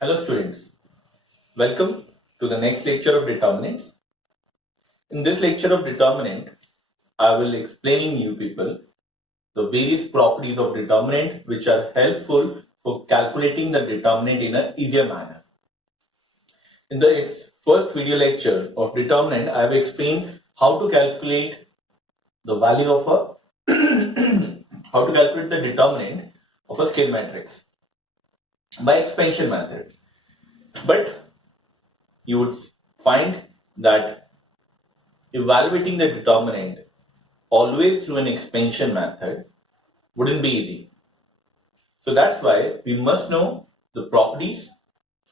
Hello students, welcome to the next lecture of determinants. In this lecture of determinant, I will explaining you people the various properties of determinant which are helpful for calculating the determinant in an easier manner. In the first video lecture of determinant, I have explained how to calculate the value of a how to calculate the determinant of a scale matrix by expansion method. But you would find that evaluating the determinant always through an expansion method wouldn't be easy. So that's why we must know the properties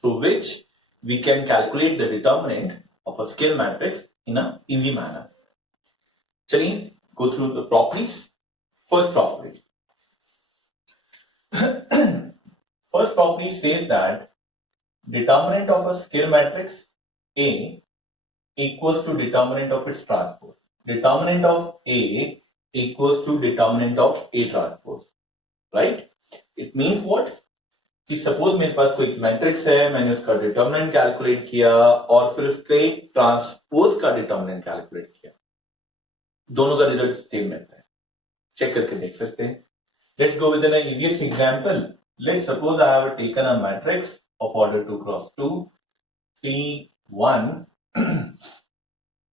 through which we can calculate the determinant of a scale matrix in an easy manner. Chaliye go through the properties. First property. First property says that determinant of a scale matrix A equals to determinant of its transpose. Determinant of A equals to determinant of A transpose, right? It means what? कि suppose मेरे पास कोई matrix है, मैंने उसका determinant calculate किया और फिर उसके ट्रांसपोज का डिटर्मिनेंट कैलकुलेट किया, दोनों का रिजल्ट सेम रहता है, चेक करके देख सकते हैं. Let's go with an easiest example. Let's suppose I have taken a matrix of order 2 cross 2, 3, 1,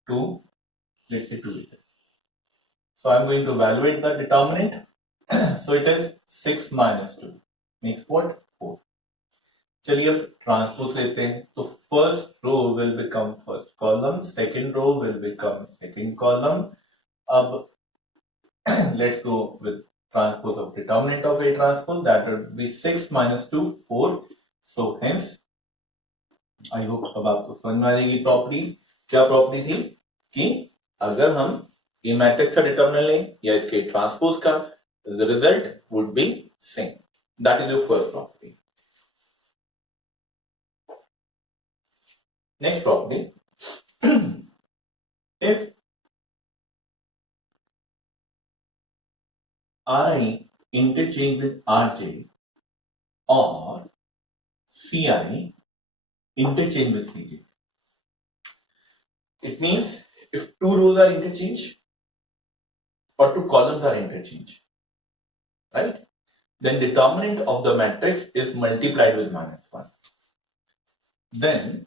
2, let's say 2 liters. So I'm going to evaluate the determinant. So it is 6 minus 2 makes what? 4. चलिए अब transpose लेते हैं. तो first row will become first column, second row will become second column. अब let's go with transpose of determinant of A transpose, that would be 6 minus 2, 4. So hence I hope अब आपको समझ में आ जाएगी प्रॉपर्टी. क्या प्रॉपर्टी थी कि अगर हम ये मैट्रिक्स का डिटर्मिनेंट लें या इसके ट्रांसपोज का, the result would be same. That is your first property. Next property, if Ri interchange with Rj or Ci interchange with Cj. It means if two rows are interchanged or two columns are interchanged, right? Then determinant of the matrix is multiplied with minus 1. Then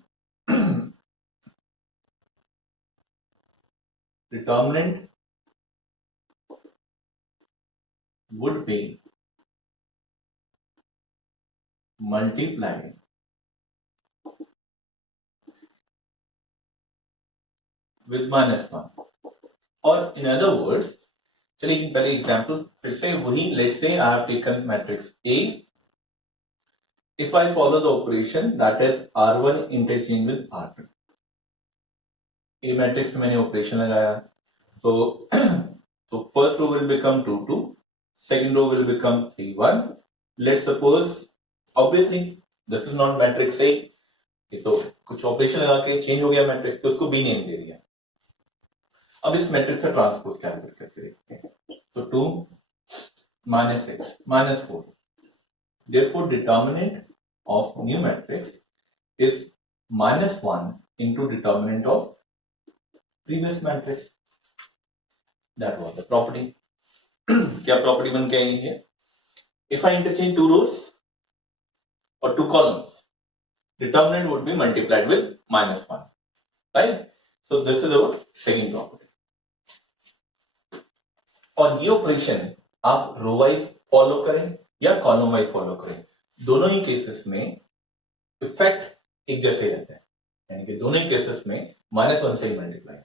determinant would be multiplied with minus 1. Or in other words, चलिए पहले example फिर से वही. Let's say I have taken matrix A. If I follow the operation that is R1 interchange with R2, A matrix में मैंने operation लगाया तो first row will become 2 2, second row will become 3 1. Let's suppose obviously this is not matrix A, तो कुछ operation लगा के change हो गया मैट्रिक्स, तो उसको B नेम दे दिया. अब इस मैट्रिक्स का ट्रांसपोज कैलकुलेट करके देखते हैं. तो 2 minus 6 minus 4. Therefore, determinant of new matrix is minus 1 into determinant of previous matrix. That was the property. क्या प्रॉपर्टी बन के आई है? If I interchange two rows or two columns, determinant would be multiplied with minus 1, right? So this is our second property. और ये operation आप row wise follow करें या column wise follow करें, दोनों ही केसेस में इफेक्ट एक जैसे रहता है, यानी कि दोनों ही केसेस में माइनस 1 से multiply.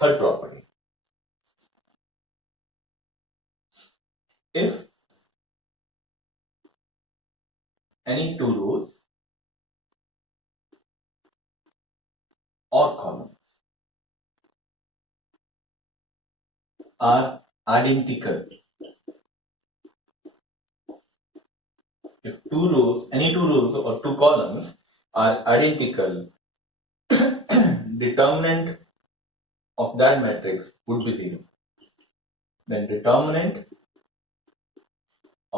Third property, if any two rows or columns are identical, if any two rows or two columns are identical, determinant of that matrix would be 0. Then determinant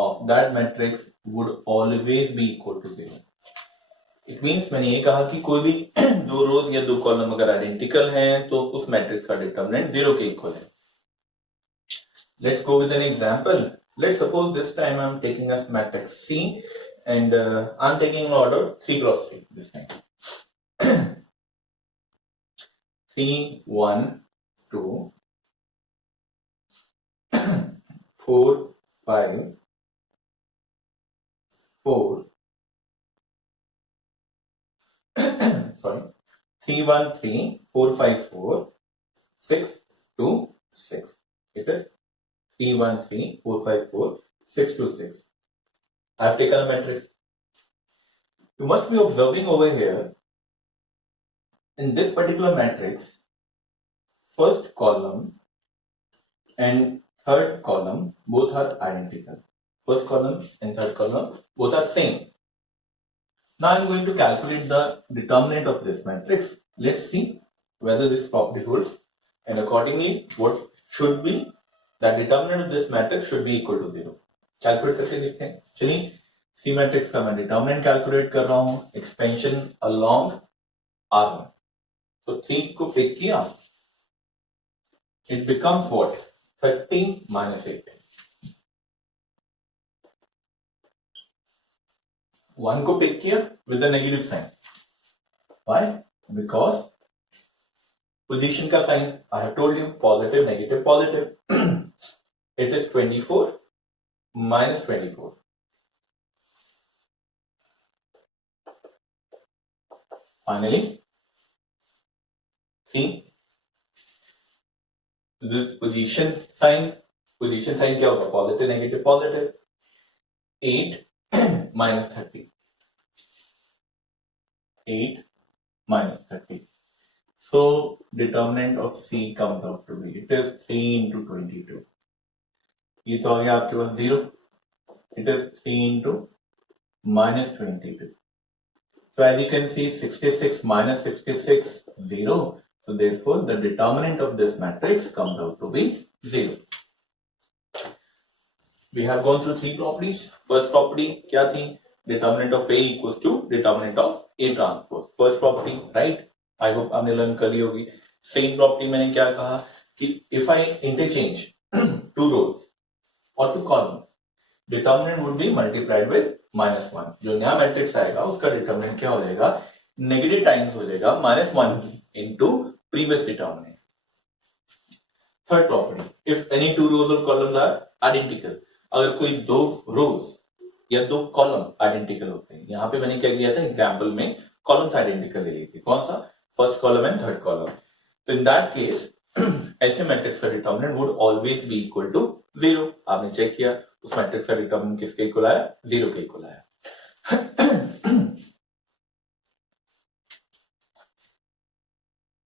of that matrix would always be equal to 0. It means मैंने ये कहा कि कोई भी दो रोज या दो column अगर आइडेंटिकल हैं तो उस मैट्रिक्स का डिटरमिनेंट 0 के इक्वल है. Let's go with an example. Let's suppose this time I'm taking as matrix C and I'm taking an order 3 cross 3 this time. 3, 1, 2, 4, 5, 4, sorry, 3, 1, 3, 4, 5, 4, 6, 2, 6. It is 3, 1, 3, 4, 5, 4, 6, 2, 6. I have taken a matrix. You must be observing over here, in this particular matrix, first column and third column both are identical. First column and third column both are same. Now I'm going to calculate the determinant of this matrix. Let's see whether this property holds, and accordingly what should be that determinant of this matrix should be equal to 0. Calculate करके देखते हैं. चलिए C matrix का मैं determinant calculate कर रहा हूँ. Expansion along R1. So 3 को pick किया. It becomes what? 30 minus 8. 1 को pick किया with the negative sign. Why? Because position का sign I have told you positive, negative, positive. It is 24 minus 24. Finally, 3. The position sign क्या होगा? Positive, negative, positive. 8 minus 30. 8 minus 30. So determinant of C comes out to be, it is 3 into 22. ये तो आ गया आपके पास 0. It is 3 into minus 22. So as you can see, 66 minus 66, 0. So therefore the determinant of this matrix comes out to be 0. We have gone through 3 properties. First property क्या थी? Determinant of A equals to determinant of A transpose. First property, right? I hope आपने learn कर ली होगी. Second property मैंने क्या कहा कि if I interchange 2 rows or 2 columns, determinant would be multiplied with -1. जो नया मैट्रिक्स आएगा उसका डिटरमिनेंट क्या हो जाएगा? नेगेटिव टाइम्स हो जाएगा -1 into previous determinant. Third property, if any 2 rows or columns are identical, अगर कोई 2 rows या 2 कॉलम आइडेंटिकल होते हैं, यहाँ पे मैंने क्या किया था एग्जाम्पल में कॉलम्स आइडेंटिकल ले ली थी. कौन सा? First column and third column. तो इन दैट केस ऐसे मैट्रिक्स का determinant would always be equal to 0. आपने चेक किया उस मैट्रिक्स का डिटरमिनेंट किसके इक्वल आया? 0 के इक्वल आया.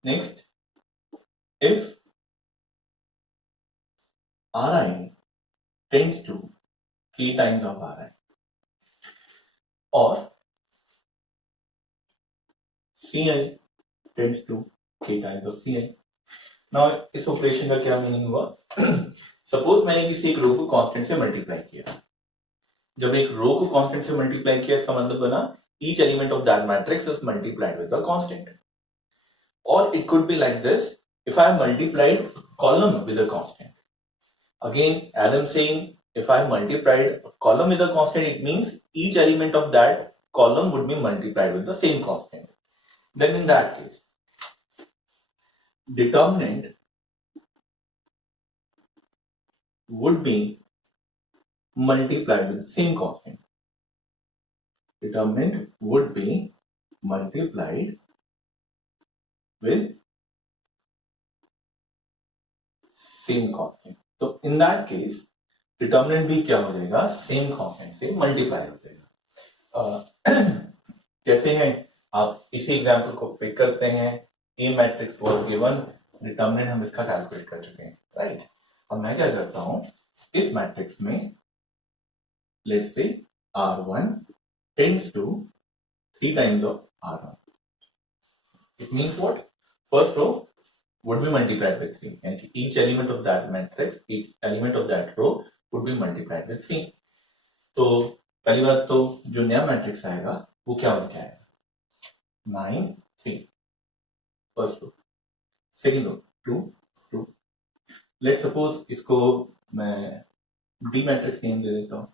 Next, if Ri tends to k times of Ri or Ci tends to k times of Ci. Now इस ऑपरेशन का क्या मीनिंग हुआ? सपोज मैंने किसी एक रो को कांस्टेंट से मल्टीप्लाई किया. जब एक रो को कांस्टेंट से मल्टीप्लाई किया इसका मतलब बना each element of that matrix is multiplied with the constant. Or it could be like this, if I have multiplied column with a constant. Again, as I'm saying, if I have multiplied a column with a constant, it means each element of that column would be multiplied with the same constant. Then in that case, determinant would be multiplied with the same constant. Determinant would be multiplied with same constant. तो in that case, determinant भी क्या हो जाएगा? Same constant से multiply हो जाएगा. कैसे है? आप इसी एग्जाम्पल को पिक करते हैं. A matrix was given, determinant हम इसका कैलकुलेट कर चुके हैं, राइट? अब मैं क्या करता हूं, इस मैट्रिक्स में let's say R1 tends to 3 times of R1. It means what? First row would be multiplied with 3, and each element of that matrix, each element of that row would be multiplied with 3. तो पहली बात तो जो नया matrix आएगा वो क्या बन के आएगा, 9 3 first row, second row 2 2। Let suppose इसको मैं डी मैट्रिक्स नेम दे देता हूं।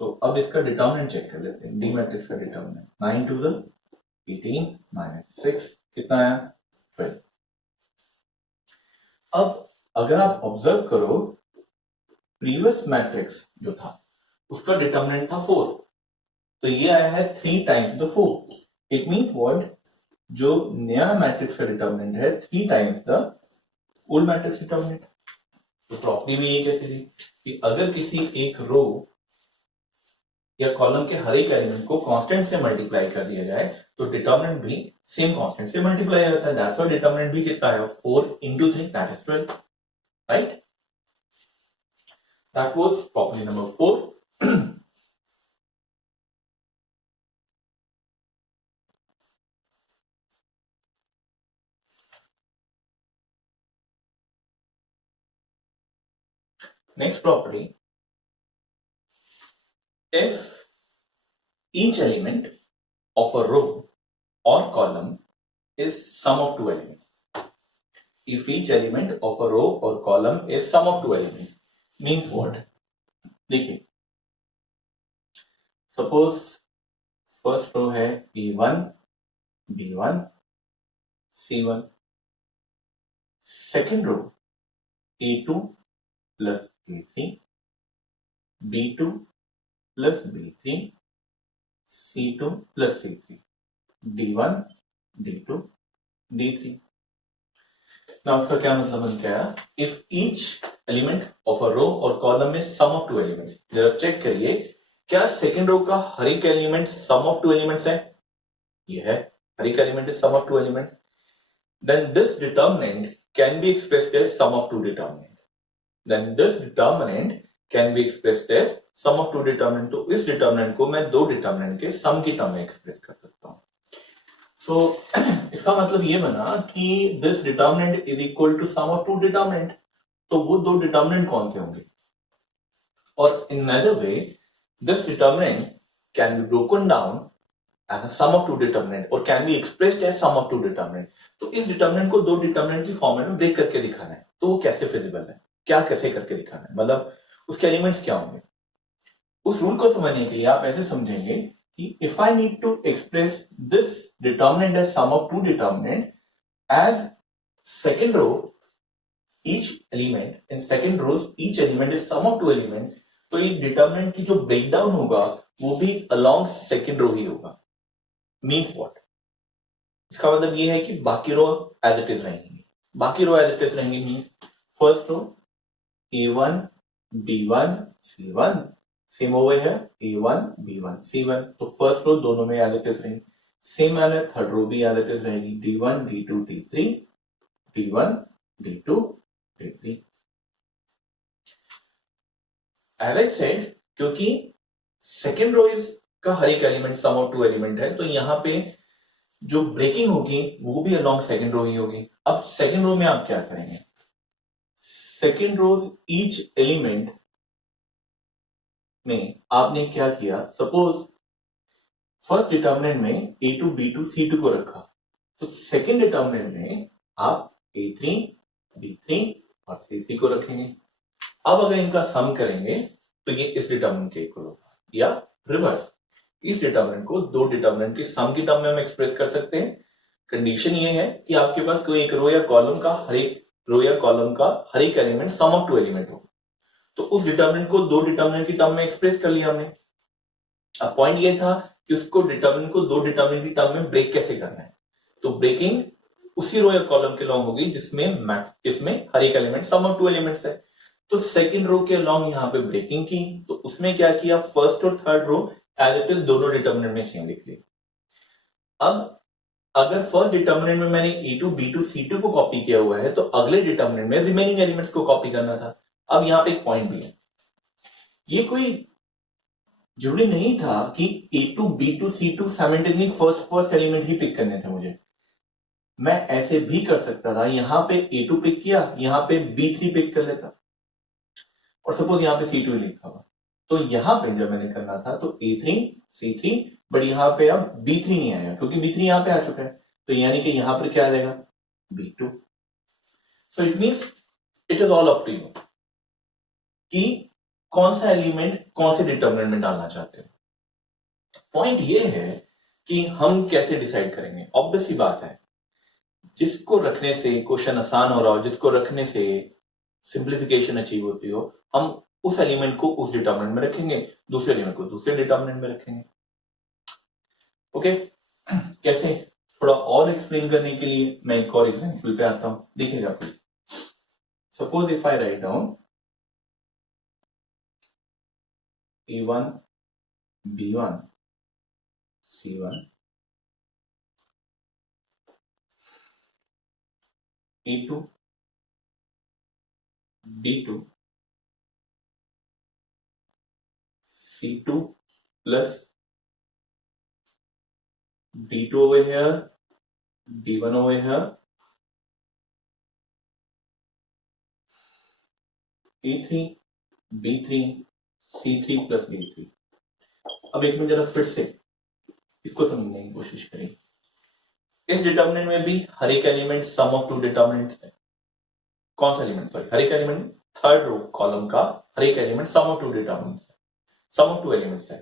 तो अब इसका डिटर्मिनेंट चेक कर लेते हैं। डी मैट्रिक्स का डिटर्मिनेंट 9 टू द 18 माइनस 6 कितना आया 12। अब अगर आप ऑब्जर्व करो प्रीवियस मैट्रिक्स जो था उसका डिटर्मिनेंट था 4, तो ये आया है 3 times the 4। It means what, जो नया मैट्रिक्स का डिटर्मिनेंट है 3 times the old matrix determinant. तो प्रॉपर्टी में ये कहती थी कि अगर किसी एक रो या कॉलम के हर एक एलिमेंट को कांस्टेंट से मल्टीप्लाई कर दिया जाए तो डिटर्मिनेंट भी सेम कांस्टेंट से मल्टीप्लाई हो जाता है। दैट्स व्हाई डिटर्मिनेंट भी कितना है 4 into 3 that is 12, right. That was property number 4। Next property, if each element of a row or column is sum of two elements. If each element of a row or column is sum of two elements, means what? देखिए, suppose first row है A1, B1, C1, second row A2 plus A3, B2 plus B3, C2 plus C3, D1, D2, D3। ना उसका क्या मतलब बन गया, if each element of a row और column में सम ऑफ टू एलिमेंट्स। जरा चेक करिए क्या सेकंड रो का हर एक element sum of two elements है, ये है, हर एक element is sum of two element. Then this determinant can be expressed as sum of two determinant. Then this determinant can be expressed as sum of two determinant. तो इस determinant को मैं दो डिटर्मिनेंट के सम की टर्म में express कर सकता हूं। तो इसका मतलब ये बना कि this determinant is equal to sum of two determinant. तो वो दो डिटर्मिनेंट कौन से होंगे, और in another way this determinant can be broken down as a sum of two determinant और can be expressed as sum of two determinant. तो इस डिटर्मिनेंट को दो डिटर्मिनेंट की फॉर्मेट में ब्रेक करके दिखाना है। तो वो कैसे फिजिबल है, क्या कैसे करके दिखाना है, मतलब उसके एलिमेंट्स क्या होंगे। उस रूल को समझने के लिए आप ऐसे समझेंगे if I need to express this determinant as sum of two determinant as second row each element in second rows each element is sum of two element, तो ये determinant की जो breakdown होगा वो भी along second row ही होगा। means what, इसका मतलब ये है कि बाकी रो as it is रहेंगी, बाकी रो as it is रहेंगी means first row A1 B1 C1 same over है A1 B1 C1। तो फर्स्ट रो दोनों में एज इट इज रहेगी, सेम है थर्ड रो भी एज इट इज रहेगी D1 D2 D3 D1 D2 D3। As I said क्योंकि सेकेंड रो इज का हर एक element sum of two element है, तो यहां पे जो ब्रेकिंग होगी वो भी अलोंग सेकेंड रो ही होगी। अब सेकेंड रो में आप क्या करेंगे, सेकेंड रोज ईच एलिमेंट में आपने क्या किया, सपोज फर्स्ट डिटर्मिनेंट में A2 B2 C2 को रखा, तो सेकेंड डिटर्मिनेंट में आप A3 B3 और C3 को रखेंगे। अब अगर इनका सम करेंगे तो ये इस डिटर्मिनेंट के इक्वल होगा, या रिवर्स इस डिटर्मिनेंट को दो डिटर्मिनेंट के सम की टर्म में हम एक्सप्रेस कर सकते हैं। कंडीशन ये है कि आपके पास कोई एक रो या कॉलम का हर एक element sum of two element हो, तो उस डिटर्मिनेंट को दो डिटर्मिनेंट की टर्म में एक्सप्रेस कर लिया हमने। अब पॉइंट ये था कि उसको डिटर्मिनेंट को दो डिटर्मिनेंट की टर्म में ब्रेक कैसे करना है। तो ब्रेकिंग उसी रो या कॉलम के लॉन्ग होगी इसमें हर एक element sum of two elements है। तो सेकंड रो के लॉन्ग यहाँ पे ब्रेकिंग की, तो उसमें क्या किया, फर्स्ट और third row as it is दोनों डिटर्मिनेंट में सेम लिख लिया। अब अगर फर्स्ट डिटर्मिनेंट में मैंने A2 B2 C2 को कॉपी किया हुआ है, तो अगले डिटर्मिनेंट में रिमेनिंग एलिमेंट्स को कॉपी करना था। अब यहां पे एक पॉइंट भी है, ये कोई जरूरी नहीं था कि A2 B2 C2 simultaneously first element ही पिक करने थे मुझे। मैं ऐसे भी कर सकता था, यहां पे A2 पिक किया, यहां पे B3 पिक कर लेता और सपोज यहां पे C2 लिखा हुआ, तो यहां पे जब मैंने करना था तो A3 C3, बट यहां पे अब B3 नहीं आया क्योंकि B3 यहां पे आ चुका है, तो यानी कि यहां पर क्या आ जाएगा B2. So it means it is all up to you कि कौन सा एलिमेंट कौन से डिटर्मिनेंट में डालना चाहते हो. पॉइंट ये है कि हम कैसे डिसाइड करेंगे. ऑब्वियस सी बात है, जिसको रखने से क्वेश्चन आसान हो रहा हो, जिसको रखने से सिंप्लीफिकेशन अचीव होती हो, हम उस एलिमेंट को उस डिटर्मिनेंट में रखेंगे, दूसरे एलिमेंट को दूसरे डिटर्मिनेंट में रखेंगे. ओके, कैसे, थोड़ा और एक्सप्लेन करने के लिए मैं एक और एग्जांपल पे आता हूं, देखिएगा please. Suppose if I write down A1 B1 C1 A2 B2 C2 plus D2 over here, D1 over here, E3 B3 C3 plus D3. अब एक मिनट जरा फिर से इसको समझने की कोशिश करें. इस डिटर्मिनेंट में भी हर एक element sum of two determinant है. कौन सा एलिमेंट, सॉरी, हर एक एलिमेंट थर्ड रो कॉलम का हर एक element sum of two determinant है, सम ऑफ टू एलिमेंट्स है.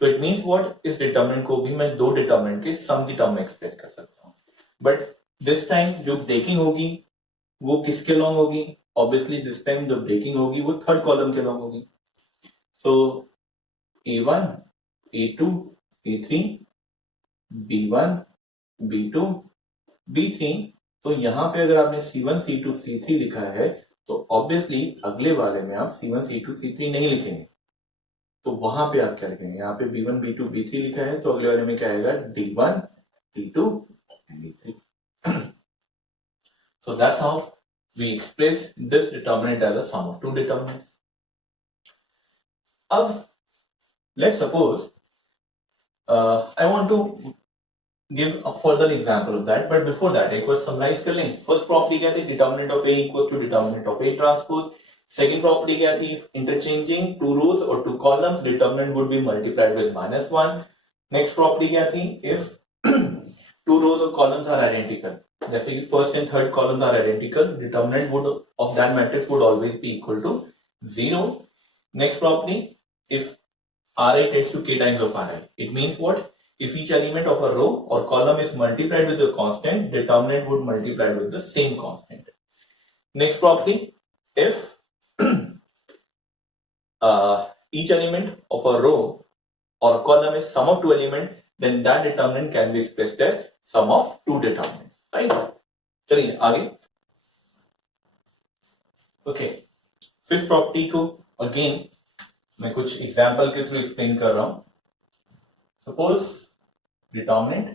तो इट मींस व्हाट, इस डिटर्मिनेंट को भी मैं दो डिटर्मिनेंट के सम की टर्म में एक्सप्रेस कर सकता हूं. बट दिस टाइम जो ब्रेकिंग होगी वो किसके लॉन्ग होगी, ऑब्वियसली दिस टाइम जो ब्रेकिंग होगी वो थर्ड कॉलम के लॉन्ग होगी. सो A1 A2 A3 B1 B2 B3. तो यहां पे अगर आपने C1 C2 C3 लिखा है तो ऑब्वियसली अगले वाले में आप C1 C2 C3 नहीं लिखेंगे. तो वहां पे आप क्या लिखेंगे, यहाँ पे B1 B2 B3 लिखा है तो अगले वाले में क्या आएगा D1 D2 D3. So that's how we express this determinant as a sum of two determinants. अब let's suppose I want to give a further example of that, but before that एक बार summarize कर लें. First property क्या थी, determinant of A equals to determinant of A transpose. Second property क्या थी, if interchanging two rows or two columns, determinant would be multiplied with -1. Next property क्या थी, if two rows or columns are identical, जैसे कि first and third columns are identical, determinant would of that matrix would always be equal to 0. Next property, if Ri tends to k times of Ri, it means what, if each element of a row or column is multiplied with a constant, determinant would multiply with the same constant. Next property, if each element of a row or a column is sum of two elements, then that determinant can be expressed as sum of two determinants. Right? चलिए आगे. Okay, fifth property को again मैं कुछ example के through explain कर रहा हूं. Suppose determinant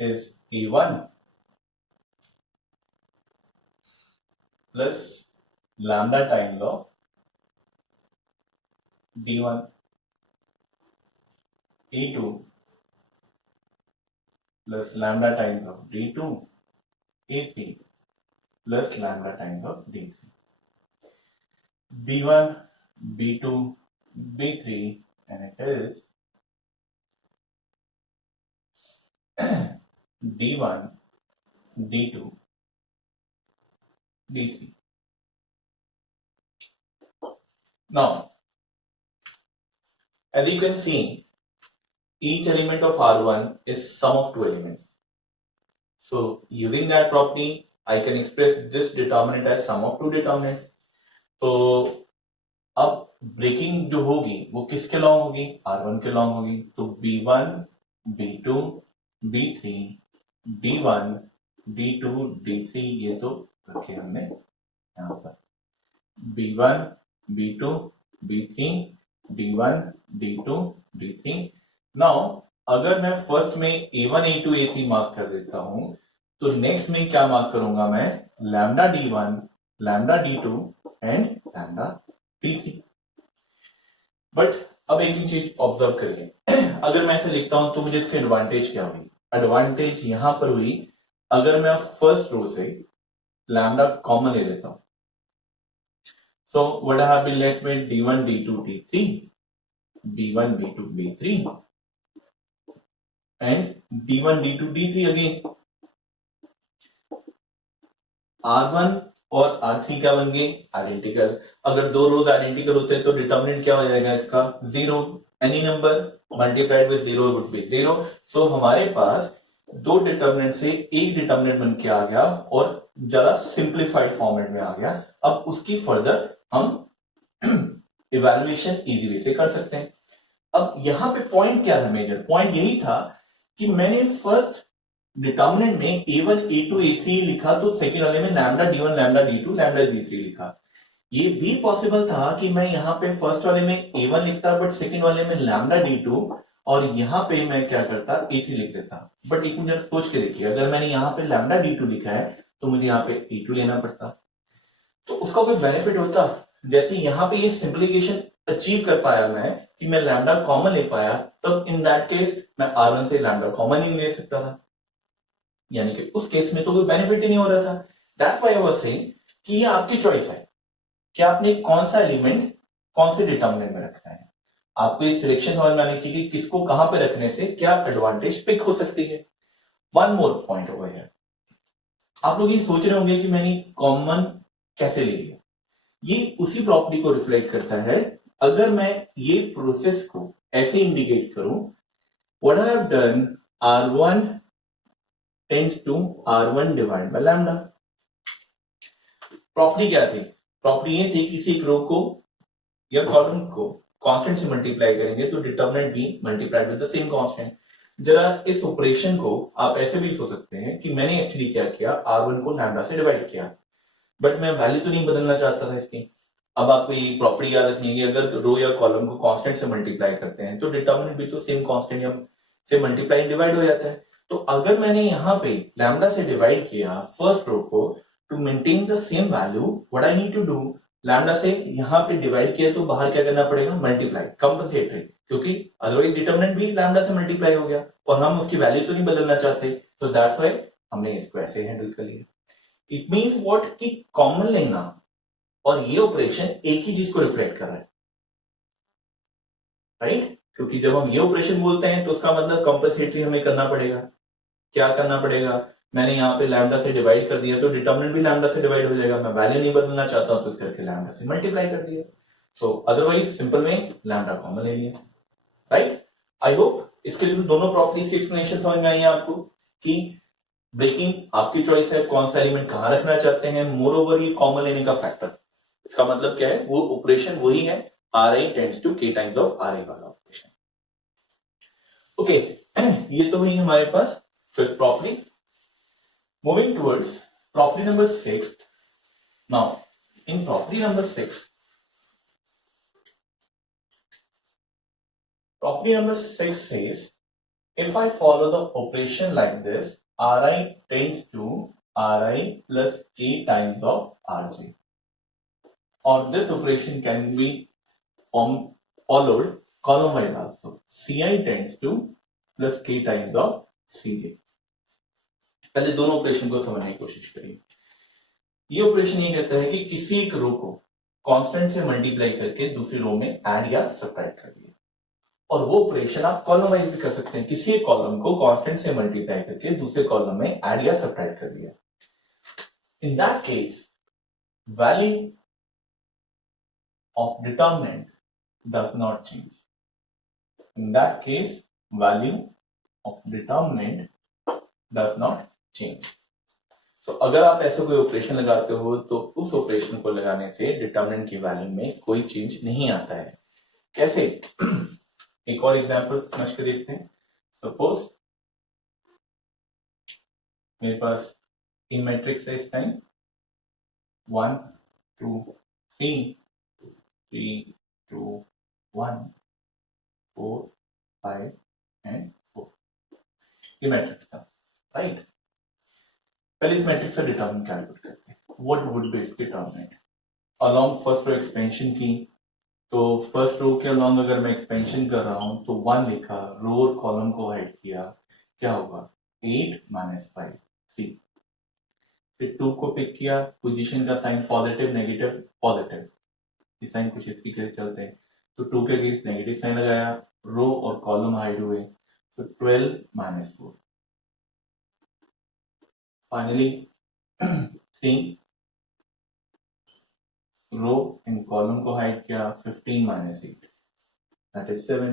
is A1 plus lambda times of D1, A2 plus lambda times of D2, A3 plus lambda times of D3. B1 B2 B3 and it is D1 D2 D3. Now, as you can see, each element of R1 is sum of two elements. So, using that property, I can express this determinant as sum of two determinants. तो अब breaking जो होगी वो किसके long होगी, R1 के long होगी. तो B1 B2 B3 D1 D2 D3 ये तो रखे हमने यहां पर. B1 B2 B3 D1 D2 D3. Now अगर मैं फर्स्ट में A1 A2 A3 मार्क कर देता हूं तो नेक्स्ट में क्या मार्क करूंगा मैं, lambda D1 lambda D2 and lambda D3. But अब एक ही चीज ऑब्जर्व करिए, अगर मैं ऐसे लिखता हूं तो मुझे इसकी एडवांटेज क्या हुई, एडवांटेज यहां पर हुई अगर मैं फर्स्ट रो से लैम्डा कॉमन ले लेता हूं. So what I have been left with D1 D2 D3 B1 B2 B3 and D1 D2 D3 again R1 और R3 क्या बन गए आइडेंटिकल। अगर दो रोज आइडेंटिकल होते हैं तो डिटर्मिनेंट क्या हो जाएगा इसका zero. Any number multiplied with zero would be zero. So हमारे पास दो डिटर्मिनेंट से एक डिटर्मिनेंट बन के आ गया और ज्यादा सिंप्लीफाइड फॉर्मेट में आ गया। अब उसकी फर्दर हम इवैल्यूएशन इजी वे से कर सकते हैं। अब यहां पे पॉइंट क्या था, मेजर पॉइंट यही था कि मैंने फर्स्ट डिटर्मिनेंट में a1 a2 a3 लिखा तो सेकंड वाले में lambda d1 lambda d2 lambda d3 लिखा। ये भी पॉसिबल था कि मैं यहाँ पे फर्स्ट वाले में a1 लिखता बट सेकंड वाले में लैम्डा d2 और यहाँ पे मैं क्या करता a3 लिख देता। बट एक मिनट सोच के देखिए, अगर मैंने यहाँ पे लैम्डा d2 लिखा है तो मुझे यहाँ पे a2 लेना पड़ता, तो उसका कोई बेनिफिट होता। जैसे यहाँ पे ये सिंप्लीफिकेशन अचीव कर पाया मैं कि मैं लैम्डा कॉमन ले पाया, तब इन दैट केस मैं R1 से लैम्डा कॉमन ही ले सकता था, यानी कि उस केस में तो कोई बेनिफिट ही नहीं हो रहा था। That's why I was saying कि ये आपकी चॉइस है कि आपने कौन सा एलिमेंट कौन से डिटर्मिनेंट में रखना है। आपको ये सिलेक्शन समझ में आनी चाहिए कि किसको कहां पे रखने से क्या एडवांटेज पिक हो सकती है। One more point over here, आप लोग ये सोच रहे होंगे कि मैंने कॉमन कैसे ले लिया। ये उसी प्रॉपर्टी को रिफ्लेक्ट करता है। अगर मैं ये प्रोसेस को ऐसे इंडिकेट करूं, what I have done R1 tends to R1 divide by lambda. Property क्या थी? प्रॉपर्टी ये थी किसी एक रो को या कॉलम को कांस्टेंट से मल्टीप्लाई करेंगे तो डिटर्मिनेंट भी multiplied with the same constant. जरा इस ऑपरेशन को आप ऐसे भी सोच सकते हैं कि मैंने एक्चुअली क्या किया, R1 को लैम्डा से डिवाइड किया, बट मैं वैल्यू तो नहीं बदलना चाहता था इसकी। अब आपको ये प्रॉपर्टी याद रखनी है कि अगर रो या कॉलम को कांस्टेंट से मल्टीप्लाई करते हैं तो डिटर्मिनेंट भी तो सेम कांस्टेंट या से मल्टीप्लाई डिवाइड हो जाता है। तो अगर मैंने यहाँ पे लैम्डा से डिवाइड किया फर्स्ट रो को to maintain the same value, what I need to do, lambda से यहाँ पे डिवाइड किया तो बाहर क्या करना पड़ेगा, मल्टीप्लाई, कंपनसेटरी, क्योंकि अदरवाइज डिटर्मिनेंट भी लैम्डा से मल्टीप्लाई हो गया और हम उसकी वैल्यू तो नहीं बदलना चाहते। तो दैट्स व्हाई हमने इसको ऐसे हैंडल कर लिया। इट मींस व्हाट कि कॉमन लेना और ये ऑपरेशन एक ही चीज को रिफ्लेक्ट कर रहा है, राइट? क्योंकि जब हम ये ऑपरेशन बोलते हैं तो उसका मतलब कंपनसेटरी हमें करना पड़ेगा। क्या करना पड़ेगा, मैंने यहाँ पे लैम्डा से डिवाइड कर दिया तो डिटर्मिनेंट भी लैम्डा से डिवाइड हो जाएगा। मैं वैल्यू नहीं बदलना चाहता हूं तो इस करके लैम्डा से मल्टीप्लाई कर दिया। सो अदरवाइज सिंपल में लैम्डा कॉमन ले लिया, राइट? आई होप इसके लिए दोनों प्रॉपर्टीज की एक्सप्लेनेशन समझ में आई है आपको कि ब्रेकिंग आपकी चॉइस है, कौन सा एलिमेंट कहां रखना चाहते हैं। मोर ओवर ये कॉमन लेने का फैक्टर, इसका मतलब क्या है, वो ऑपरेशन वही है, Ri tends to K times of Ra वाला ऑपरेशन। ओके, ये तो हुई हमारे पास fifth property. Moving towards property number 6। Now in property number 6, property number 6 says if I follow the operation like this, Ri tends to Ri plus K times of Rj, or this operation can be followed column wise also. Ci tends to plus K times of Cj। पहले दोनों operation को समझने की कोशिश करिए। ये operation ये कहता है कि किसी एक रो को कांस्टेंट से मल्टीप्लाई करके दूसरी रो में ऐड या सब्ट्रैक्ट कर दिया, और वो ऑपरेशन आप कॉलम वाइज भी कर सकते हैं। किसी एक कॉलम को कांस्टेंट से मल्टीप्लाई करके दूसरे कॉलम में ऐड या सब्ट्रैक्ट कर दिया। इन that case value of determinant does not change. In that case, value of determinant does not change. तो अगर आप ऐसे कोई ऑपरेशन लगाते हो तो उस ऑपरेशन को लगाने से डिटर्मिनेंट की वैल्यू में कोई चेंज नहीं आता है। कैसे? एक और एग्जांपल समझ के देखते हैं। सपोज मेरे पास इन मैट्रिक्स है इस टाइम 1 2 3 3 2 1 4 5 एंड 4, ये मैट्रिक्स था, राइट? पहले इस मैट्रिक्स का डिटर्मिनेंट कैलकुलेट करते हैं। What would be its determinant along first row expansion की। तो फर्स्ट रो के अलोंग अगर मैं एक्सपेंशन कर रहा हूं तो 1 लिखा, रो और कॉलम को ऐड किया, क्या होगा 8 माइनस 5 3। फिर 2 को पिक किया, पोजीशन का साइन पॉजिटिव नेगेटिव पॉजिटिव, ये साइन कुछ इसकी तरह चलते हैं। तो 2 के अगेंस्ट नेगेटिव साइन लगाया, रो और कॉलम हाइड हुए, तो 12 minus 4। Finally 3 row and column को हाइड किया, 15 माइनस 8 दैट इज 7।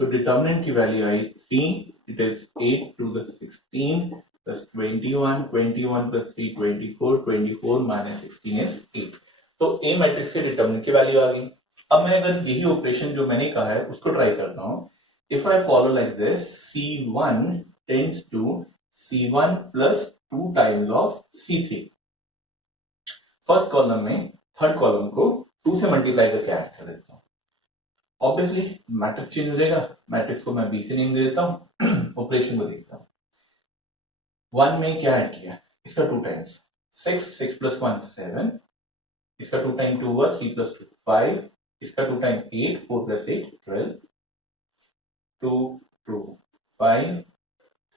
तो डिटर्मिनेंट की value I 3, it is 8 to the 16 plus 21, 21 plus 3 24, 24 minus 16 is 8। तो ए मैट्रिक्स के डिटर्मिनेंट की वैल्यू आ गई। अब मैं अगर यही ऑपरेशन जो मैंने कहा है उसको ट्राई करता हूं, if I follow like this, C1 tends to C1 plus 2 times of C3। First column में थर्ड कॉलम को 2 से मल्टीप्लाई करके ऐड कर देता हूं। ऑब्वियसली मैट्रिक्स चेंज हो जाएगा, मैट्रिक्स को मैं बी से नेम दे देता हूं, ऑपरेशन को देखता हूं। 1 में क्या ऐड किया, इसका 2 टाइम्स 6, 6 plus 1 7, इसका 2 टाइम 2 हुआ, 3 plus 2 5, इसका 2 टाइम 8, 4 plus 8 12, 2 2 5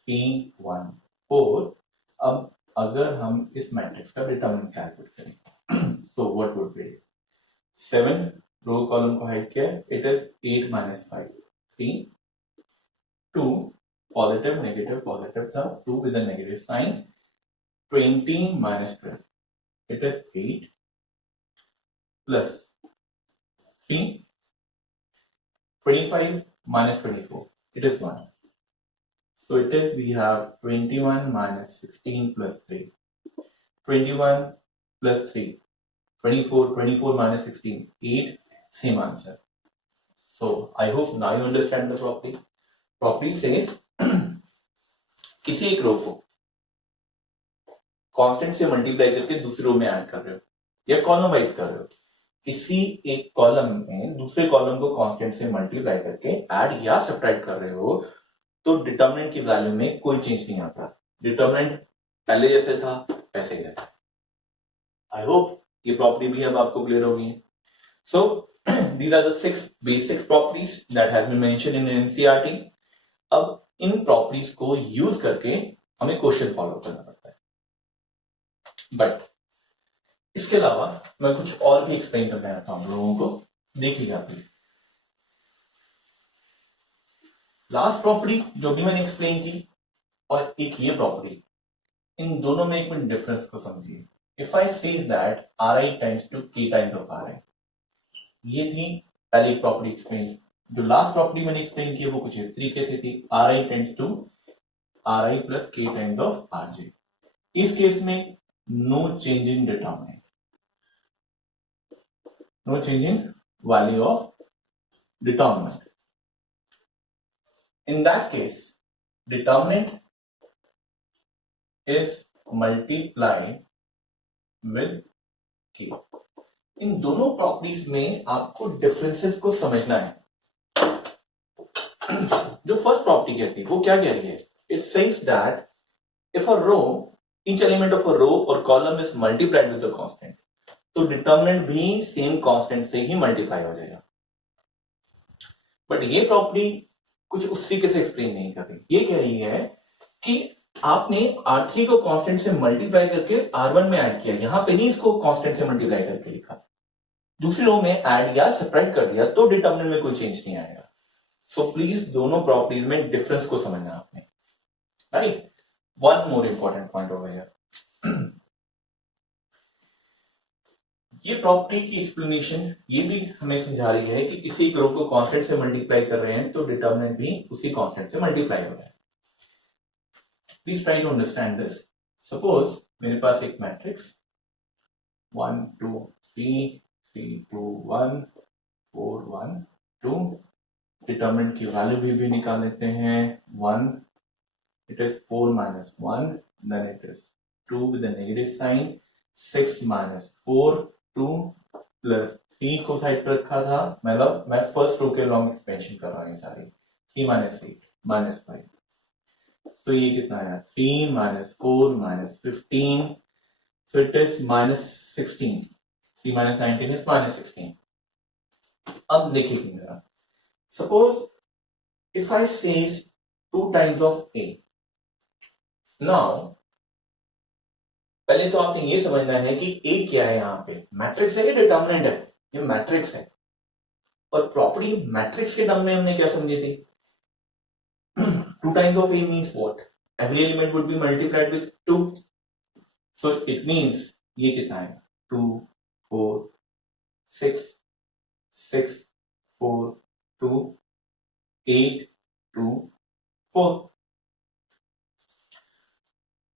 3 1 4। अब अगर हम इस मैट्रिक्स का डिटरमिनेंट कैलकुलेट करें तो what would be 7 row column को हाइड किया, it is 8 minus 5 3, 2 positive negative positive था, 2 with a negative sign, 20 minus 12 it is 8 plus 3, 25 minus 24 it is 1, so it is we have 21 minus 16 plus 3, 21 plus 3 24, 24 minus 16 8, same answer. So I hope now you understand the property. Property says किसी एक रो को constant से multiply करके दूसरी रो में add कर रहे हो या कॉलम वाइज कर रहे हो, किसी एक कॉलम में दूसरे कॉलम को कांस्टेंट से मल्टीप्लाई करके ऐड या सब्ट्रैक्ट कर रहे हो, तो डिटरमिनेंट की वैल्यू में कोई चेंज नहीं आता, डिटरमिनेंट पहले जैसे था वैसे ही रहता। आई होप ये प्रॉपर्टी भी अब आपको क्लियर होगी। सो these are the 6 basic properties that have been mentioned in NCERT। अब इन प्रॉपर्टीज को यूज करके हमें क्वेश्चन फॉलो करना पड़ता है, बट इसके अलावा मैं कुछ और भी एक्सप्लेन करना चाहता हूं लोगों को, देखिएगा प्लीज। लास्ट प्रॉपर्टी जो भी मैंने एक्सप्लेन की और एक ये प्रॉपर्टी, इन दोनों में एक मिनट डिफरेंस को समझिए। If I say that Ri tends to K times of Ri, ये थी पहली प्रॉपर्टी एक्सप्लेन। जो लास्ट प्रॉपर्टी मैंने एक्सप्लेन की वो कुछ इस तरीके से थी, Ri tends to Ri plus K times of Rj। इस केस में no change in determinant, no change in value of determinant. In that case determinant is multiplied with K। इन दोनों प्रॉपर्टीज में आपको डिफरेंसेस को समझना है। जो फर्स्ट प्रॉपर्टी कहती है वो क्या कह रही है, it says that if a row, each element of a row और column is multiplied with the constant, तो डिटरमिनेंट भी सेम कांस्टेंट से ही मल्टीप्लाई हो जाएगा। बट ये प्रॉपर्टी कुछ उस तरीके से एक्सप्लेन नहीं कर रही, ये कह रही है कि आपने R3 को कांस्टेंट से मल्टीप्लाई करके R1 में ऐड किया, यहां पे नहीं इसको कांस्टेंट से मल्टीप्लाई करके लिखा, दूसरी रो में ऐड या सब्ट्रैक्ट कर दिया, तो डिटरमिनेंट में कोई चेंज नहीं आएगा। सो प्लीज दोनों प्रॉपर्टीज में डिफरेंस को समझना आपने। Right, one more important point over here, ये प्रॉपर्टी की एक्सप्लेनेशन ये भी हमें समझा रही है कि किसी रो को कांस्टेंट से मल्टीप्लाई कर रहे हैं तो डिटरमिनेंट भी उसी कांस्टेंट से मल्टीप्लाई हो रहा है। Please try to understand this. Suppose मेरे पास एक मैट्रिक्स 1 2 3 3 2 1 4 1 2, डिटरमिनेंट की वैल्यू भी निकाल लेते हैं। 1 it is 4 minus 1, then it is 2 with a negative sign, 6 minus 4 2 plus 3 को साइड पर रखा था, मतलब मैं फर्स्ट रो के लॉन्ग एक्सपेंशन कर रहा हूं सारे। 3 minus 8 minus 5, तो ये कितना आया 3 minus 4 minus 15, so it is minus 16, 3 minus 19 is minus 16। अब देखिए जरा, सपोज इफ आई से 2 times of a, नाउ पहले तो आपने ये समझना है कि a क्या है, यहां पे मैट्रिक्स है कि डिटरमिनेंट है, ये मैट्रिक्स है। और प्रॉपर्टी मैट्रिक्स के टर्म में हमने क्या समझी थी? 2 times of A means what? Every element would be multiplied with 2. So it means ये कितना है? 2, 4, 6, 6, 4, 2, 8, 2, 4.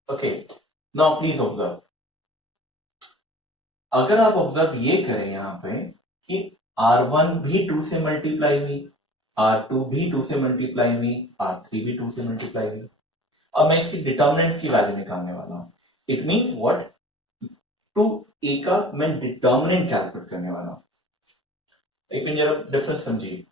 Okay. Now please observe. अगर आप ऑब्जर्व ये करें यहाँ पे कि R1 भी 2 से मल्टीप्लाई हुई, R2 भी 2 से मल्टीप्लाई हुई, R3 भी 2 से मल्टीप्लाई हुई। अब मैं इसकी डिटर्मिनेंट की वैल्यू निकालने वाला हूं। It means what? 2A का मैं डिटर्मिनेंट कैलकुलेट करने वाला हूं। एक मिनट जरा डिफरेंस समझिए।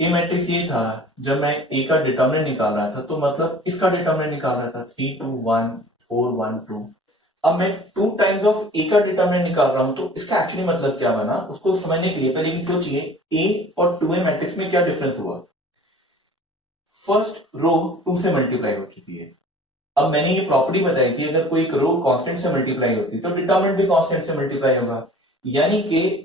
ए मैट्रिक्स ये था, जब मैं ए का डिटर्मिनेंट निकाल रहा था तो मतलब इसका डिटर्मिनेंट निकाल रहा था 3, 2, 1, 4, 1, 2। अब मैं 2 टाइम्स ऑफ ए का डिटर्मिनेंट निकाल रहा हूं तो इसका एक्चुअली मतलब क्या बना, उसको समझने के लिए पहले भी सोचिए ए और 2A मैट्रिक्स में क्या डिफरेंस हुआ। फर्स्ट रो 2 से मल्टीप्लाई हो चुकी है। अब मैंने ये प्रॉपर्टी बताई थी, अगर कोई रो कांस्टेंट से मल्टीप्लाई होती तो डिटरमिनेंट भी कांस्टेंट से मल्टीप्लाई होगा। यानी कि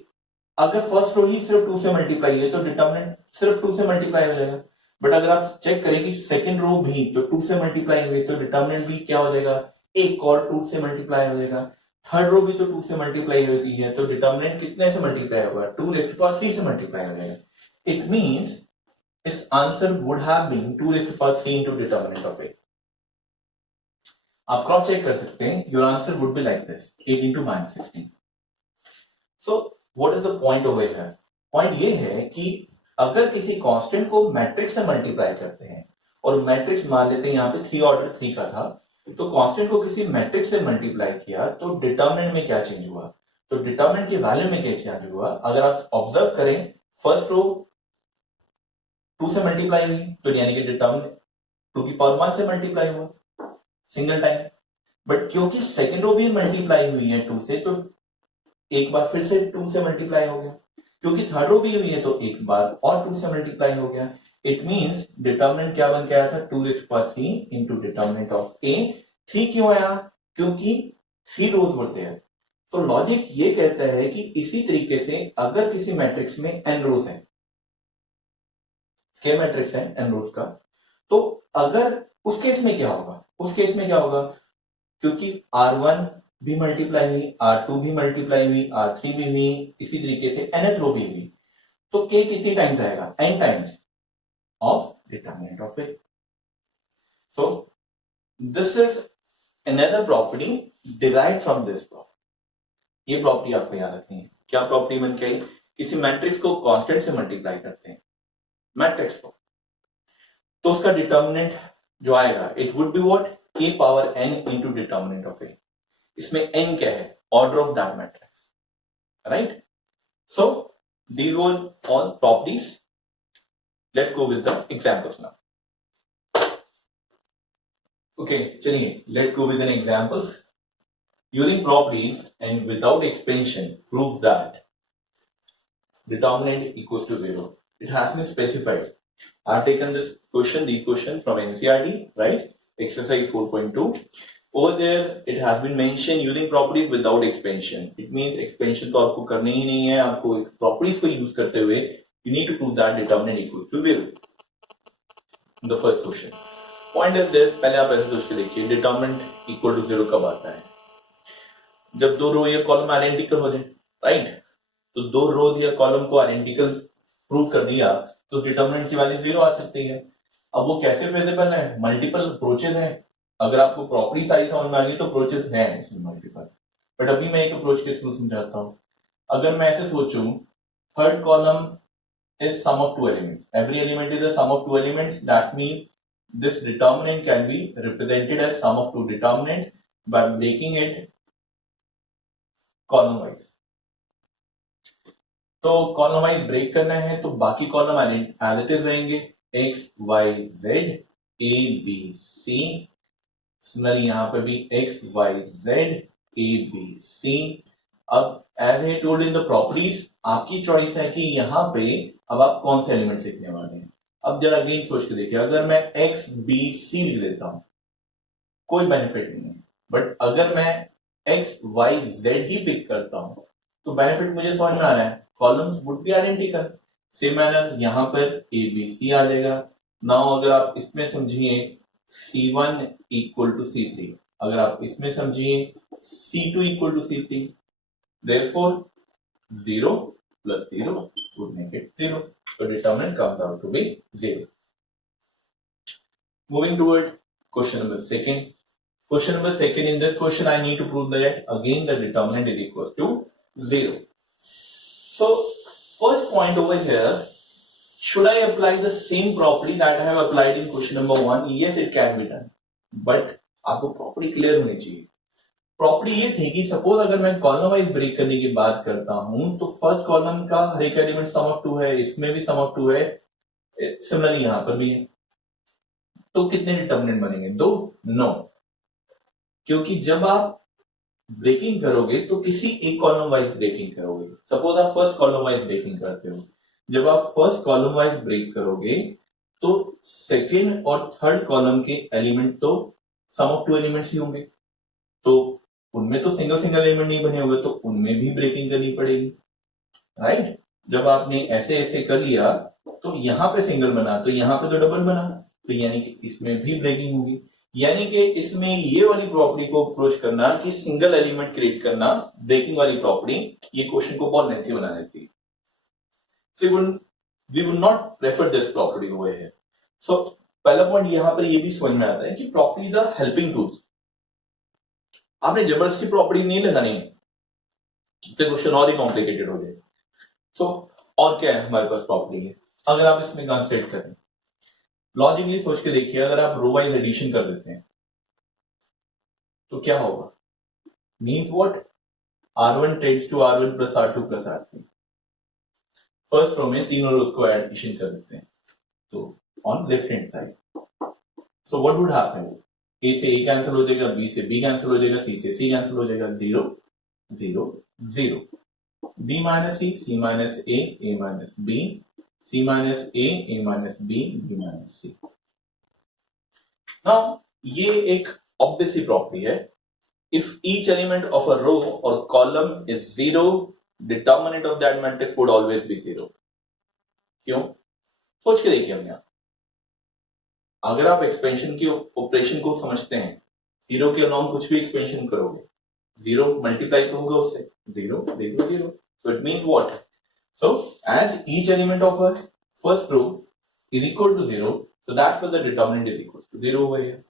अगर फर्स्ट रो ही सिर्फ 2 से मल्टीप्लाई है तो डिटरमिनेंट सिर्फ 2 से मल्टीप्लाई हो जाएगा। बट अगर आप चेक करें कि सेकंड रो भी तो 2 से मल्टीप्लाई हुई तो डिटरमिनेंट भी क्या हो जाएगा? एक और 2 से मल्टीप्लाई हो जाएगा। थर्ड रो भी तो 2 से मल्टीप्लाई होती है तो डिटरमिनेंट कितने से मल्टीप्लाई होगा? 2⁻³ से मल्टीप्लाई हो जाएगा। It means its answer would have been 2⁻³ into determinant of A. आप क्रॉस चेक कर सकते हैं, your answer would be like this, 8 into -16. So what is the point over here? Point ये है कि अगर किसी कांस्टेंट को मैट्रिक्स से मल्टीप्लाई करते हैं और मैट्रिक्स मान लेते हैं यहाँ पे 3 ऑर्डर 3 का था, तो कांस्टेंट को किसी मैट्रिक्स से मल्टीप्लाई किया तो डिटरमिनेंट में क्या चेंज हुआ? तो डिटरमिनेंट की वैल्यू में क्या चेंज हुआ? अगर आप ऑब्जर्व करें, फर्स्ट रो 2 से मल्टीप्लाई हुई तो यानी कि डिटरमिनेंट 2⁻1 से मल्टीप्लाई हुआ सिंगल टाइम। बट क्योंकि सेकंड रो भी मल्टीप्लाई हुई है 2 से तो एक बार फिर से 2 से मल्टीप्लाई हो गया। क्योंकि थर्ड रो भी हुई है तो एक बार और 2 से मल्टीप्लाई हो गया। इट मींस डिटरमिनेंट क्या बन के आया था? 2⁻³ इनटू डिटरमिनेंट ऑफ ए। 3 क्यों आया? क्योंकि 3 रोज होते हैं। तो लॉजिक ये कहता है कि इसी तरीके से अगर किसी मैट्रिक्स में n रोज है, स्केयर मैट्रिक्स है n रोज का, तो अगर उस केस में क्या होगा? उस केस में क्या होगा? क्योंकि R1 भी मल्टीप्लाई हुई, R2 भी मल्टीप्लाई हुई, R3 भी हुई, इसी तरीके से nth रो भी हुई, तो k कितनी टाइम्स आएगा? n times of determinant of A. So this is another property derived from this property. ये प्रॉपर्टी आपको याद रखनी है। क्या प्रॉपर्टी बन के आई? किसी मैट्रिक्स को कांस्टेंट से मल्टीप्लाई करते हैं मैट्रिक्स को, तो उसका डिटरमिनेंट जो आएगा it would be what? k power n into determinant of A. इसमें n क्या है? Order of that matrix, right? So these were all properties. Let's go with the examples now. Okay, चलिए let's go with an examples. Using properties and without expansion, prove that determinant equals to 0. It has been specified. I have taken these questions from NCERT, right? Exercise 4.2. Over there, it has been mentioned using properties without expansion. It means expansion तो आपको करनी ही नहीं है, आपको properties को use करते हुए you need to prove that determinant equals to 0. The first question. Point is this, पहले आप ऐसे सोच के देखिए, determinant equal to 0 कब आता है? जब दो रो या कॉलम आइडेंटिकल हो जाए, राइट? तो दो रोज या कॉलम को आइडेंटिकल प्रूव कर दिया तो डिटरमिनेंट की वैल्यू 0 आ सकती है। अब वो कैसे फेजेबल है? मल्टीपल अप्रोचेज है। अगर आपको प्रॉपर्टी सारी समझ में आ गई तो अप्रोचेज है इसमें मल्टीपल, बट अभी मैं एक अप्रोच के थ्रू समझाता हूं। अगर मैं ऐसे सोचूं, third column is sum of 2 elements, every element is a sum of 2 elements, that means this determinant can be represented as sum of 2 determinant by breaking it column wise. तो column wise break करना है तो बाकी column as it is रहेंगे, x y z a b c। Similarly यहां पे भी x y z a b c। अब as a told in the properties, आपकी चॉइस है कि यहाँ पे अब आप कौन से एलिमेंट लिखने वाले हैं। अब जरा अगेन सोच के देखिए, अगर मैं x b c लिख देता हूं कोई बेनिफिट नहीं है, बट अगर मैं x y z ही पिक करता हूं तो बेनिफिट मुझे समझ में आ रहा है। columns would be identical. Same manner यहाँ पर ABC आ जाएगा. Now अगर आप इसमें समझिए C1 equal to C3, अगर आप इसमें समझिए C2 equal to C3, therefore 0 plus 0 would make it 0. So determinant comes out to be 0. Moving toward question number second. Question number second, in this question I need to prove that again the determinant is equals to 0. So first point over here, should I apply the same property that I have applied in question number 1? Yes, it can be done. But आपको property clear होनी चाहिए. Property ये थी कि suppose अगर मैं column wise break करने की बात करता हूं तो फर्स्ट कॉलम का हर एक एलिमेंट सम ऑफ 2 है, इसमें भी सम ऑफ 2 है, सिमिलरली यहां पर भी है. तो कितने डिटर्मिनेंट बनेंगे? 2? नो, क्योंकि जब आप ब्रेकिंग करोगे तो किसी एक कॉलम वाइज ब्रेकिंग करोगे. सपोज आप फर्स्ट कॉलम वाइज ब्रेकिंग करते हो, जब आप फर्स्ट कॉलम वाइज ब्रेक करोगे तो सेकेंड और थर्ड कॉलम के एलिमेंट तो सम ऑफ 2 एलिमेंट्स ही होंगे, तो उनमें तो सिंगल सिंगल एलिमेंट नहीं बने होंगे, तो उनमें भी ब्रेकिंग करनी पड़ेगी, राइट. जब आपने ऐसे ऐसे कर लिया तो यहां पे सिंगल बना, तो यहां पे तो डबल बना, तो यानी कि इसमें भी ब्रेकिंग होगी. यानी कि इसमें ये वाली प्रॉपर्टी को अप्रोच करना कि सिंगल एलिमेंट क्रिएट करना, ब्रेकिंग वाली प्रॉपर्टी, ये क्वेश्चन को बहुत लेंथी बना देती है. So we will not prefer this property over here. So पहला पॉइंट यहां पर ये भी समझ में आता है कि प्रॉपर्टीज आर हेल्पिंग टूल्स. आपने जबरदस्ती प्रॉपर्टी नहीं लगानी है, तो क्वेश्चन और ही कॉम्प्लिकेटेड हो जाए. सो और क्या है हमारे पास प्रॉपर्टी है, अगर आप इसमें कंसिडर करें, लॉजिकली सोच के देखिए, अगर आप रो वाइज एडिशन कर देते हैं तो क्या होगा? Means what? R1 tends to R1 plus R2 plus R3. First row में तीनों रोज को एडिशन कर देते हैं, तो on left hand side, so what would happen? A से A कैंसिल हो जाएगा, B से B कैंसिल हो जाएगा, C से C कैंसिल हो जाएगा, 0 0 0. B minus C minus A minus B, C minus A minus B minus C. Now ये एक ऑब्वियस सी प्रॉपर्टी है. If each element of a row और column is 0, determinant of that matrix would always be 0. क्यों? सोच के देखिए हम यहां, अगर आप एक्सपेंशन की ऑपरेशन को समझते हैं, 0 के अलावा कुछ भी एक्सपेंशन करोगे, 0 मल्टीप्लाई तो होगा उससे, 0 0 0. So it means what? So as each element of a first row is equal to 0, so that's why the determinant is equal to 0 over here.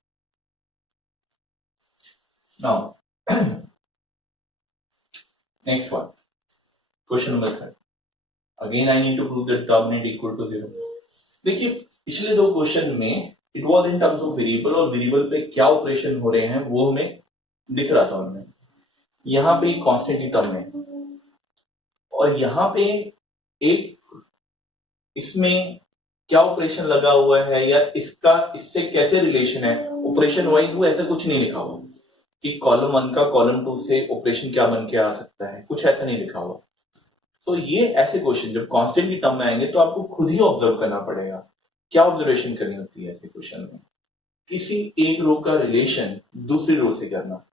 Now next one, question number 3. Again I need to prove the determinant equal to 0. देखिए पिछले दो question में it was in terms of variable, और variable पे क्या operation हो रहे हैं वो हमें दिख रहा था उनमें. यहां पे कांस्टेंट की टर्म है, और यहां पे एक इसमें क्या ऑपरेशन लगा हुआ है या इसका इससे कैसे रिलेशन है, ऑपरेशन वाइज वो ऐसा कुछ नहीं लिखा हुआ कि कॉलम 1 का कॉलम 2 से ऑपरेशन क्या बन के आ सकता है, कुछ ऐसा नहीं लिखा हुआ. तो ये ऐसे क्वेश्चन जब कांस्टेंट की टर्म में आएंगे तो आपको खुद ही ऑब्जर्व करना पड़ेगा. क्या ऑब्जर्वेशन करनी होती है ऐसे क्वेश्चन में? किसी एक रो का रिलेशन दूसरी रो से करना,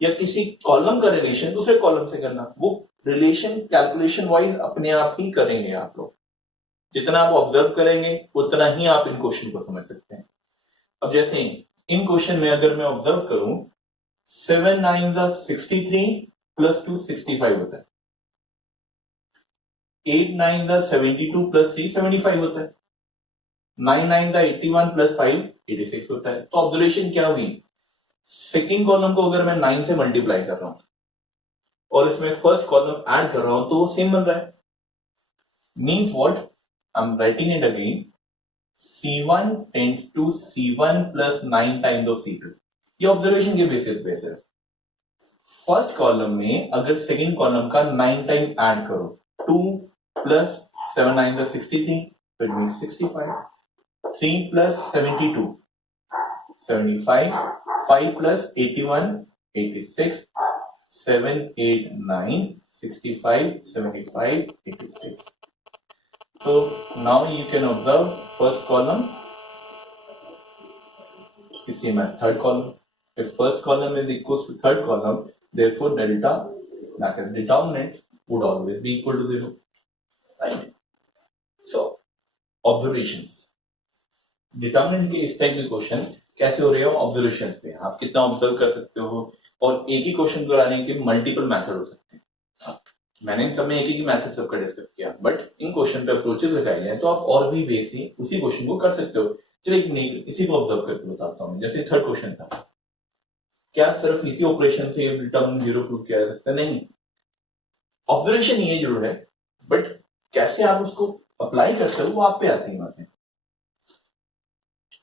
या किसी कॉलम का रिलेशन दूसरे कॉलम से करना. वो रिलेशन कैलकुलेशन वाइज अपने आप ही करेंगे आप लोग. जितना आप ऑब्जर्व करेंगे उतना ही आप इन क्वेश्चन को समझ सकते हैं. अब जैसे इन क्वेश्चन में अगर मैं ऑब्जर्व करूं, 7 9 63 प्लस 2 65 होता है, 8 9 72 प्लस 3 75 होता है, 9 9 81 प्लस 5 86 होता है. तो ऑब्जर्वेशन क्या हुई? सेकेंड कॉलम को अगर मैं 9 से मल्टीप्लाई कर रहा हूं और इसमें फर्स्ट कॉलम ऐड कर रहा हूं तो वो सेम बन रहा है. Means what? I am writing it again, C1 tends to C1 plus 9 times of C2. ये ऑब्जर्वेशन के बेसिस पे है. फर्स्ट कॉलम में अगर सेकेंड कॉलम का 9 टाइम ऐड करो, 2 plus 7 9 63, so it means 65. 3 plus 72, 75. 5 plus 81, 86. 7 8 9 65 75 86. So now you can observe first column is same as third column. If first column is equals to third column, therefore delta, that is determinant, would always be equal to 0. Right? So, observations. Determinant के इस type के question कैसे हो रहे हो observation पे, आप कितना ऑब्जर्व कर सकते हो, और एक ही क्वेश्चन को लाने के मल्टीपल मेथड हो सकते हैं. मैंने इन सब में एक ही मेथड सबका डिस्कस किया, बट इन क्वेश्चन पे अप्रोचेस लगाए हैं, तो आप और भी वे से उसी क्वेश्चन को कर सकते हो. चलिए इसी को ऑब्जर्व करके बताता हूँ. जैसे थर्ड क्वेश्चन था, क्या सिर्फ इसी ऑपरेशन से डिटर्मिनेंट 0 प्रूव किया जा सकता है? नहीं, ऑब्जर्वेशन ये जरूर है, बट कैसे आप उसको अप्लाई करते हो वो आप पे आती है बातें.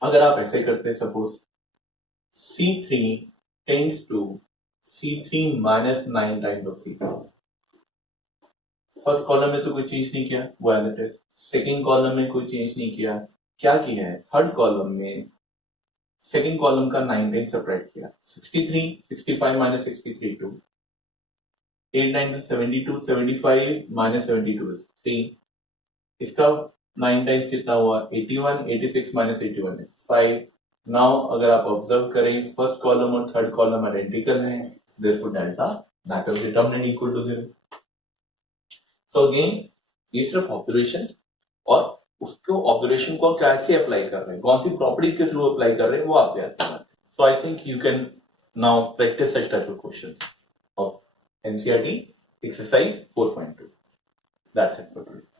अगर आप ऐसे करते हैं, suppose C3 tends to C3 minus 9 times of C2. First column में तो कोई चेंज नहीं किया, वो as it is. Second column में कोई चेंज नहीं किया. क्या किया है? थर्ड कॉलम में सेकेंड कॉलम का 9 टाइम्स सेपरेट किया. 63 65 माइनस 63 2. 8 times 72 75 minus 72 is 3. इसका 9 टाइम्स कितना हुआ? 81 86 माइनस 81 is 5. नाउ अगर आप ऑब्जर्व करें, फर्स्ट कॉलम और थर्ड कॉलम आइडेंटिकल हैं, therefore delta that is determinant equal to 0. तो अगेन ये सिर्फ ऑब्जर्वेशन, और उसको ऑब्जर्वेशन को कैसे अप्लाई कर रहे हैं, कौन सी प्रॉपर्टीज के थ्रू अप्लाई कर रहे हैं, वो आप पे आते हैं. So I think you can now practice such type of questions of NCERT exercise 4.2. That's it for today.